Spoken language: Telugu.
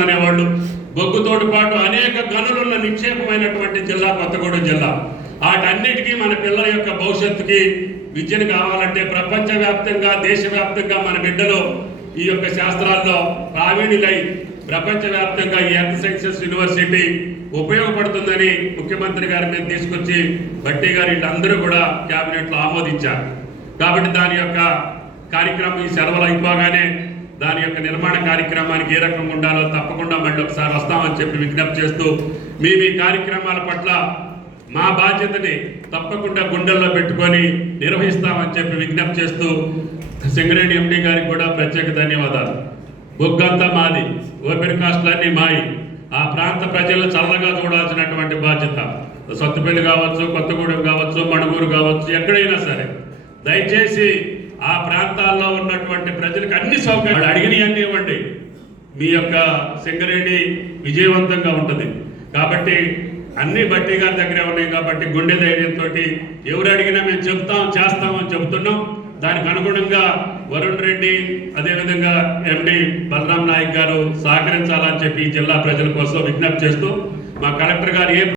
అనేవాళ్ళు బొగ్గుతోటి పాటు అనేక గనులున్న నిక్షేపమైనటువంటి జిల్లా కొత్తగూడెం జిల్లా. వాటన్నిటికీ మన పిల్లల యొక్క భవిష్యత్తుకి విద్యను కావాలంటే ప్రపంచవ్యాప్తంగా దేశవ్యాప్తంగా మన బిడ్డలు ఈ యొక్క శాస్త్రాల్లో ప్రావీణ్యులై ప్రపంచవ్యాప్తంగా ఈ ఎర్త్ సైన్సెస్ యూనివర్సిటీ ఉపయోగపడుతుందని ముఖ్యమంత్రి గారి మీద తీసుకొచ్చి భట్టి గారు వీళ్ళందరూ కూడా క్యాబినెట్లో ఆమోదించారు. కాబట్టి దాని యొక్క కార్యక్రమం ఈ సెలవులు అయిపోగానే దాని యొక్క నిర్మాణ కార్యక్రమానికి ఏ రకంగా ఉండాలో తప్పకుండా మళ్ళీ ఒకసారి వస్తామని చెప్పి విజ్ఞప్తి చేస్తూ మీ కార్యక్రమాల పట్ల మా బాధ్యతని తప్పకుండా గుండెల్లో పెట్టుకొని నిర్వహిస్తామని చెప్పి విజ్ఞప్తి చేస్తూ సింగరేణి ఎండి గారికి కూడా ప్రత్యేక ధన్యవాదాలు. బొగ్గంతా మాది, ఓపెన్ కాస్ట్లన్నీ మాయి. ఆ ప్రాంత ప్రజలు చల్లగా చూడాల్సినటువంటి బాధ్యత. సత్తుపల్లి కావచ్చు, కొత్తగూడెం కావచ్చు, మణుగూరు కావచ్చు, ఎక్కడైనా సరే దయచేసి ఆ ప్రాంతాల్లో ఉన్నటువంటి ప్రజలకు అన్ని సౌకర్యాలు అడిగినవన్నీ ఇవ్వండి. మీ యొక్క సింగరేణి విజయవంతంగా ఉంటుంది. కాబట్టి అన్ని భట్టి గారి దగ్గరే ఉన్నాయి కాబట్టి గుండె ధైర్యంతో ఎవరు అడిగినా మేము చెప్తాం చేస్తామని చెబుతున్నాం. దానికి అనుగుణంగా వరుణ్ రెడ్డి అదేవిధంగా ఎండి బలరాం నాయక్ గారు సహకరించాలని చెప్పి జిల్లా ప్రజల కోసం విజ్ఞప్తి చేస్తూ మా కలెక్టర్ గారు